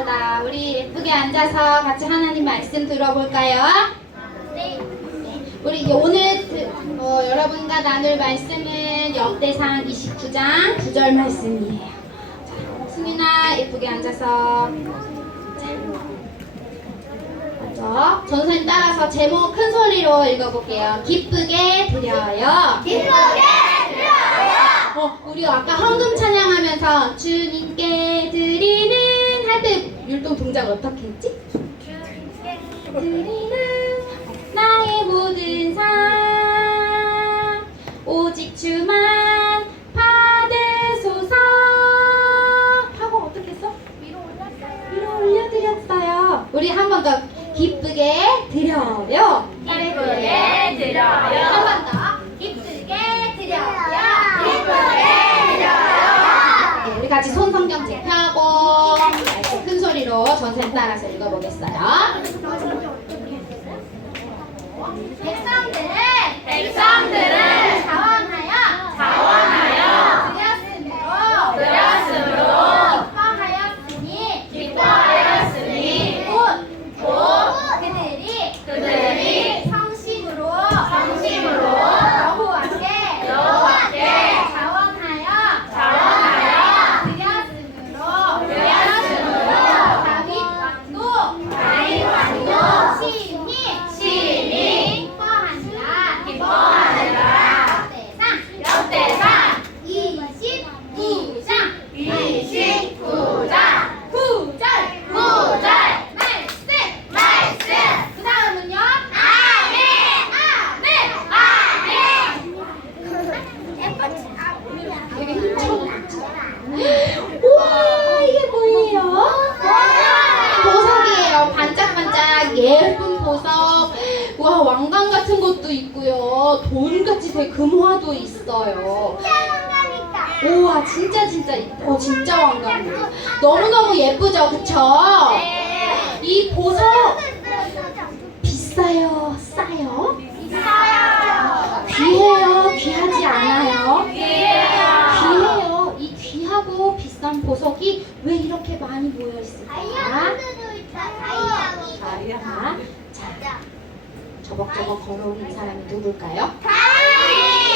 예쁘다. 우리 예쁘게 앉아서 같이 하나님 말씀 들어볼까요? 네. 우리 오늘 드- 어, 여러분과 나눌 말씀은 역대상 29장 9절 말씀이에요. 자, 승민아 예쁘게 앉아서. 자, 먼저 전선님 따라서 제목 큰 소리로 읽어볼게요. 기쁘게 드려요. 기쁘게 드려요. 어, 우리 아까 헌금 찬양하면서 주님께 드리는 할 때 율동 동작 어떻게 했지? 드리는 나의 모든 삶 오직 주만 받으소서 하고 어떻게 했어? 위로 올랐어요. 위로 올려드렸어요 우리 한 번 더 기쁘게 드려요 기쁘게 드려요. 한 번 더 기쁘게 드려요 기쁘게 드려요. 네, 우리 같이 손 펴고 말씀 큰 소리로 전생 따라서 읽어보겠어요. 백성들을 백성들을 자원하여 자원하여 드렸으므로 드렸으므로 기뻐하였으니 기뻐하였으니 곧곧 그들이 그들이 성심으로 성심으로 여호와께 여호와께 자원하여 자원하여 드렸으므로 드렸으므로 다윗 왕도 다윗 왕도 시인이 시인이 기뻐하니라 기뻐하니라 역대상 역대상 29장 29장 9절 9절 말씀 말씀 그 다음은요 아멘 아멘 아멘 되게 힘차다. 우와 이게 뭐예요? 보석이에요. 반짝반짝 예쁜 보석. 와 왕관 같은 것도 돈같이 된 금화도 있어요. 우와 진짜 진짜 어 진짜 왕관이에요. 너무너무 예쁘죠, 그쵸? 이 보석 비싸요, 싸요? 귀해요, 귀하지 않아요? 귀해요. 이 귀하고 비싼 보석이 왜 이렇게 많이 모여 있을까? 자, 자, 저벅저벅 걸어오는 이 사람이 누굴까요?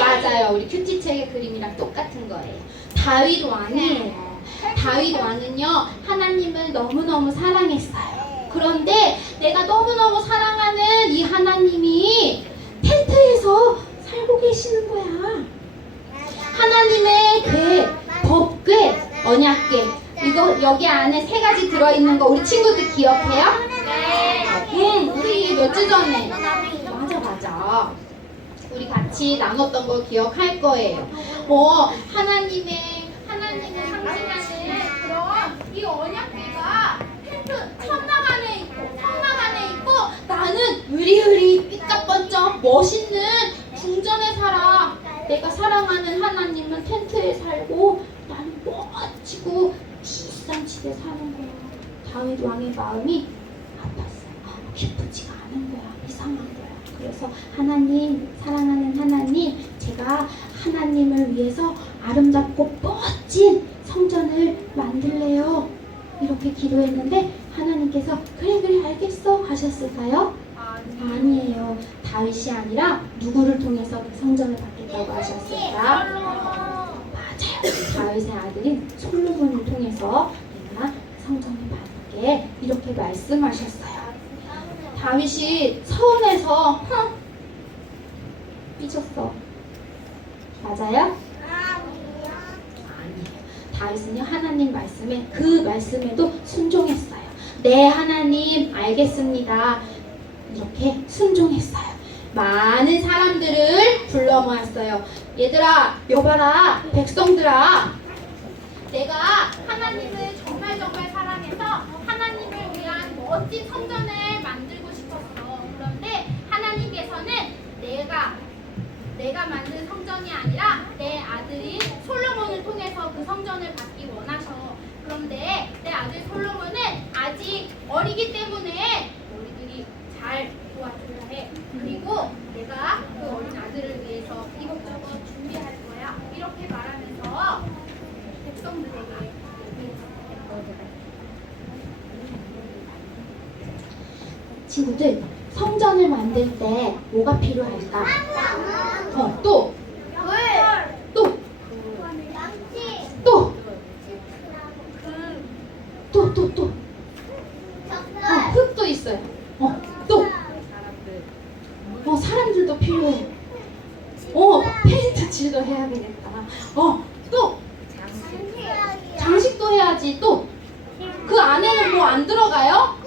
맞아요. 우리 큐티 책의 그림이랑 똑같은 거예요. 다윗 왕이에요. 다윗 왕은요, 하나님을 너무너무 사랑했어요. 그런데 내가 너무너무 사랑하는 이 하나님이 텐트에서 살고 계시는 거야. 하나님의 궤, 법궤, 언약궤. 이거 여기 안에 세 가지 들어있는 거 우리 친구들 기억해요? 응, 우리 몇 주 전에. 우리 같이 나눴던 거 기억할 거예요. 어, 하나님의, 하나님을 상징하는 그런 이 언약궤가 텐트 천막 안에 있고, 성막 안에 있고, 나는 의리의리 삐까번쩍 멋있는 궁전에 살아. 내가 사랑하는 하나님은 텐트에 살고, 나는 멋지고, 비싼 집에 사는 거야. 다윗 왕의 마음이 기쁘지가 않은 거야. 이상한 거야. 그래서 하나님, 사랑하는 하나님, 제가 하나님을 위해서 아름답고 멋진 성전을 만들래요. 이렇게 기도했는데 하나님께서 그래 그래 알겠어 하셨을까요? 아니에요. 다윗이 아니라 누구를 통해서 그 성전을 받겠다고 하셨을까? 맞아요. 다윗의 아들인 솔로몬을 통해서 내가 성전을 받게 이렇게 말씀하셨어요. 다윗이 서운해서 흥 삐졌어. 맞아요? 다윗은요 하나님 말씀에 그 말씀에도 순종했어요. 네 하나님 알겠습니다. 이렇게 순종했어요. 많은 사람들을 불러 모았어요. 얘들아, 여봐라, 백성들아. 내가 하나님을 정말 정말 사랑해서 하나님을 위한 멋진 성전을 내가 내가 만든 성전이 아니라 내 아들인 솔로몬을 통해서 그 성전을 받기 원하셔. 그런데 내 아들 솔로몬은 아직 어리기 때문에 너희들이 잘 도와줘야 해. 그리고 내가 그 어린 아들을 위해서 이것저것 준비할 거야. 이렇게 말하면서 백성들에게. 친구들 만들 때 뭐가 필요할까? 어, 또, 해야지. 또. 그 안에는 뭐 안 들어가요?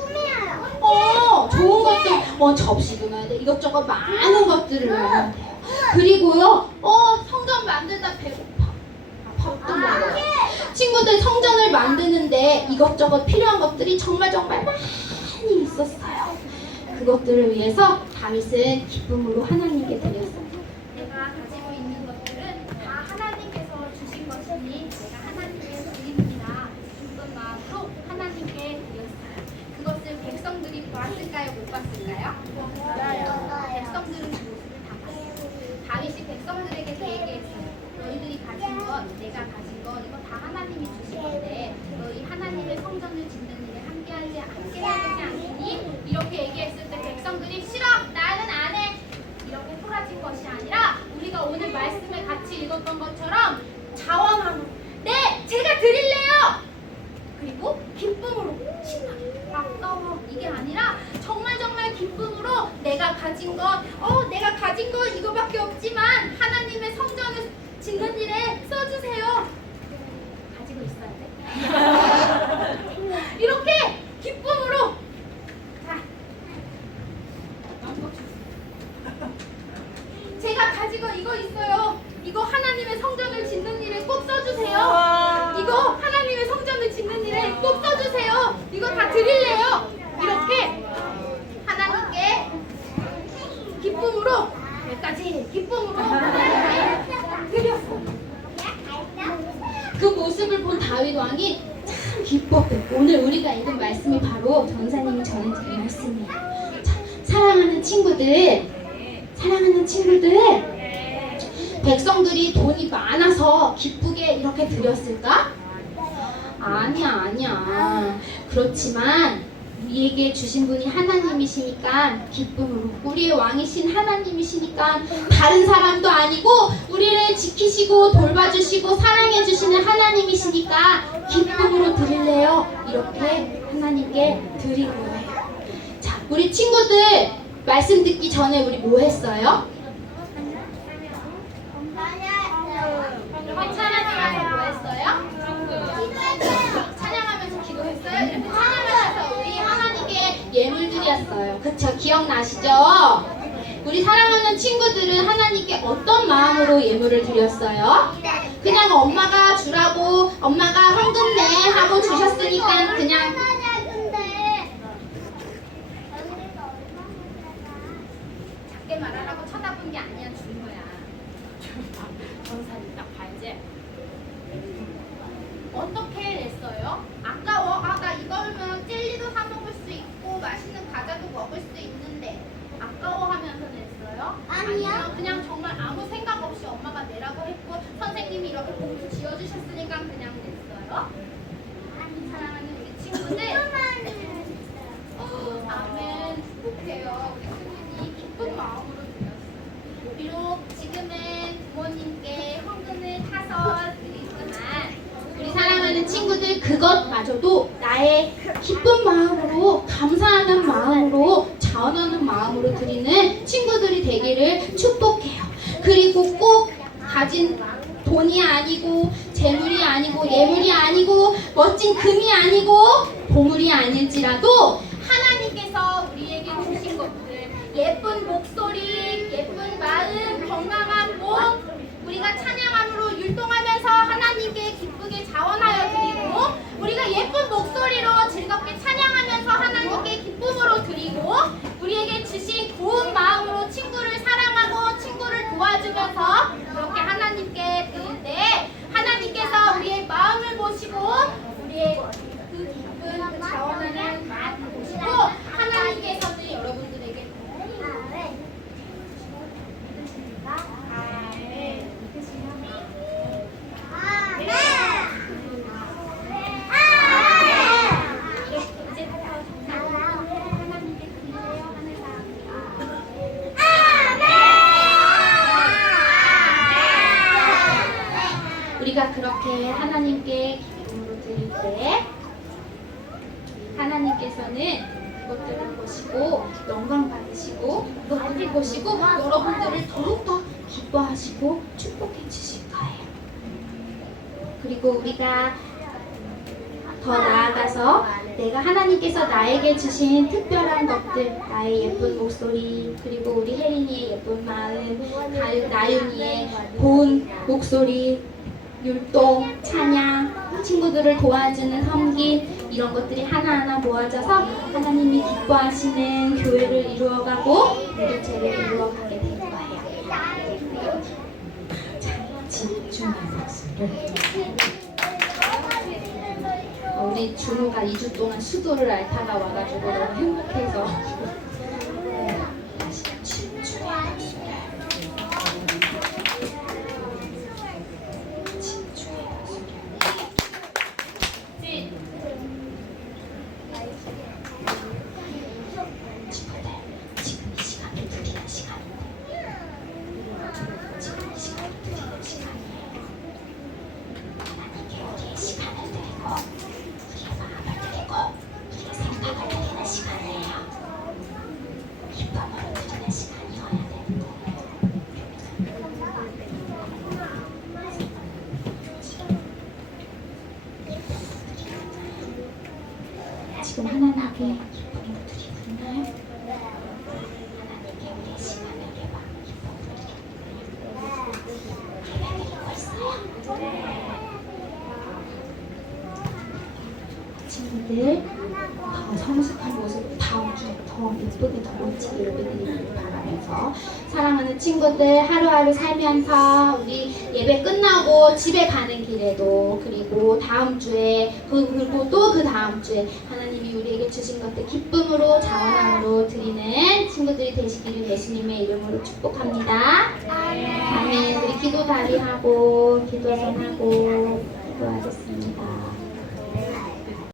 어, 좋은 것들, 어, 접시도 넣어야 돼. 이것저것 많은 것들을 넣어야 돼요. 그리고요, 어, 성전 만들다 배고파. 밥도 먹어야 돼. 친구들 성전을 만드는데 이것저것 필요한 것들이 정말 정말 많이 있었어요. 그것들을 위해서 다윗은 기쁨으로 하나님께 드렸어요. 내가 가지고 있는 것들은 다 하나님께서 주신 것이니 내가 하나님께 드립니다. 기쁜 마음으로 하나님께 백성들이 보았을까요? 못 봤을까요? 백성들은 그 모습을 다 봤어요. 다윗이 백성들에게 얘기했어요. 너희들이 가진 것, 내가 가진 것, 이거 다 하나님이 주신 건데 너희 하나님의 성전을 짓는 일에 함께하지 함께해야 되지 않겠니? 이렇게 얘기했을 때 백성들이 싫어, 나는 안 해. 이렇게 토라진 것이 아니라 우리가 오늘 말씀에 같이 읽었던 것처럼 자원함으로 네, 제가 드릴래요. 그리고 기쁨으로 신나게 아까워 이게 아니라 정말 정말 기쁨으로 내가 가진 것, 어 내가 가진 것 이거밖에 없지만 하나님의 성전을 짓는 일에 써주세요. 가지고 있어야 돼. 이렇게 기쁨으로 자. 제가 가지고 이거 있어요. 이거 하나님의 성전을 짓는 일에 꼭 써주세요. 이거 하나님의 성전을 짓는 일에 꼭 써주세요. 이거 다 드릴래요. 이렇게 하나님께 기쁨으로 여기까지 기쁨으로 하나님께 드렸어요. 그 모습을 본 다윗 왕이 참 기뻤대. 오늘 우리가 읽은 말씀이 바로 전사님이 전해드린 말씀이에요. 자, 사랑하는 친구들, 사랑하는 친구들, 백성들이 돈이 많아서 기쁘게 이렇게 드렸을까? 아니야, 아니야. 그렇지만 우리에게 주신 분이 하나님이시니까 기쁨으로 우리의 왕이신 하나님이시니까 다른 사람도 아니고 우리를 지키시고 돌봐주시고 사랑해주시는 하나님이시니까 기쁨으로 드릴래요. 이렇게 하나님께 드린 거예요. 자, 우리 친구들 말씀 듣기 전에 우리 뭐 했어요? 이렇게 찬양하면서 뭐 했어요? 찬양하면서 기도했어요? 이렇게 찬양하면서 우리 하나님께 드렸어요. 그쵸? 기억나시죠? 우리 사랑하는 친구들은 하나님께 어떤 마음으로 예물을 드렸어요? 그냥 엄마가 주라고 엄마가 헌금 내 하고 주셨으니까 그냥 작게 말하라고 쳐다본 게 아니야 준 거야. 전사님 딱 봐야지. 어떻게 냈어요? 아까워. 아, 나 이거면 젤리도 사 먹을 수 있고 맛있는 과자도 먹을 수 있는데 아까워하면서 냈어요? 아니요. 그냥 정말 아무 생각 없이 엄마가 내라고 했고 선생님이 이렇게 봉투 지어주셨으니까 그냥 냈어요? 사랑하는 우리 친구들. 어, 아멘 축복해요. 우리 수민이 기쁜 마음으로 드렸어요. 비록 지금은 부모님께 헌금을 타서 드리지만 우리 사랑하는 친구들 그것마저도 나의 기쁜 마음으로 감사 우리가 그렇게 하나님께 기쁨으로 드릴 때 하나님께서는 그것들을 보시고 영광 받으시고 그것들을 보시고 여러분들을 더욱더 기뻐하시고 축복해 주실 거예요. 그리고 우리가 더 나아가서 내가 하나님께서 나에게 주신 특별한 것들, 나의 예쁜 목소리, 그리고 우리 혜인이의 예쁜 마음, 나윤이의 본 목소리, 율동, 찬양, 친구들을 도와주는 섬김 이런 것들이 하나하나 모아져서 하나님이 기뻐하시는 교회를 이루어가고 공동체를 이루어가게 될 거예요. 자, 집중해서 어, 우리 준호가 2주 동안 수도를 앓다가 와가지고 너무 행복해서 지금 하나님께 드리고 예배드리고 있어요 친구들 더 성숙한 모습 더 예쁘게 더 멋지게 예배드리길 바라면서 사랑하는 친구들 하루하루 살면서 우리 예배 끝나고 집에 가는 길에도 그리고 다음 주에 그- 그리고 또 그 다음 주에 하나님이 우리에게 주신 것들 기쁨으로 자원함으로 드리는 친구들이 되시기를 예수님의 이름으로 축복합니다. 아멘. 우리 기도 다리하고 기도 전하고 기도하겠습니다.